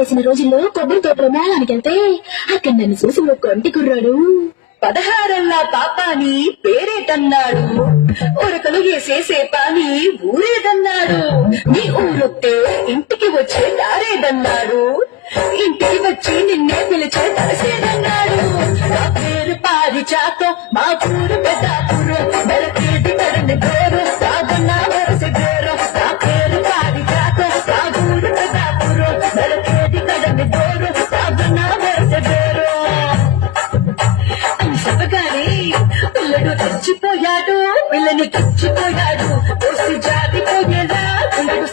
పెట్టేసిన రోజుల్లో కొబ్బరి తోటలో మేళానికి వెళ్తే అక్కడ నన్ను చూసి ఒక కొంటి కుర్రాడు 16 పాపాని పేరేటన్నాడు, ఉరకలు వేసేసే పాని ఊరేదన్నాడు, నీ ఊరొత్తే ఇంటికి వచ్చే దారేదన్నాడు, ఇంటికి వచ్చి నిన్నే పిలిచే తలసేదన్నాడు. నా పేరు పారిచాక మా ఊరు పెద్దాపురం, మెరకేది కరండి పేరు సాగన్నా వరస పేరు. నా పేరు పారిచాక మా ఊరు పెద్దాపురం, మెరకేది కరండి పేరు సాగన్నా వరస పేరు. చెప్పగానే పిల్లడు చచ్చిపోయాడు, పిల్లని చచ్చిపోయాడు, పోసి జారిపోయేలా పిల్లడు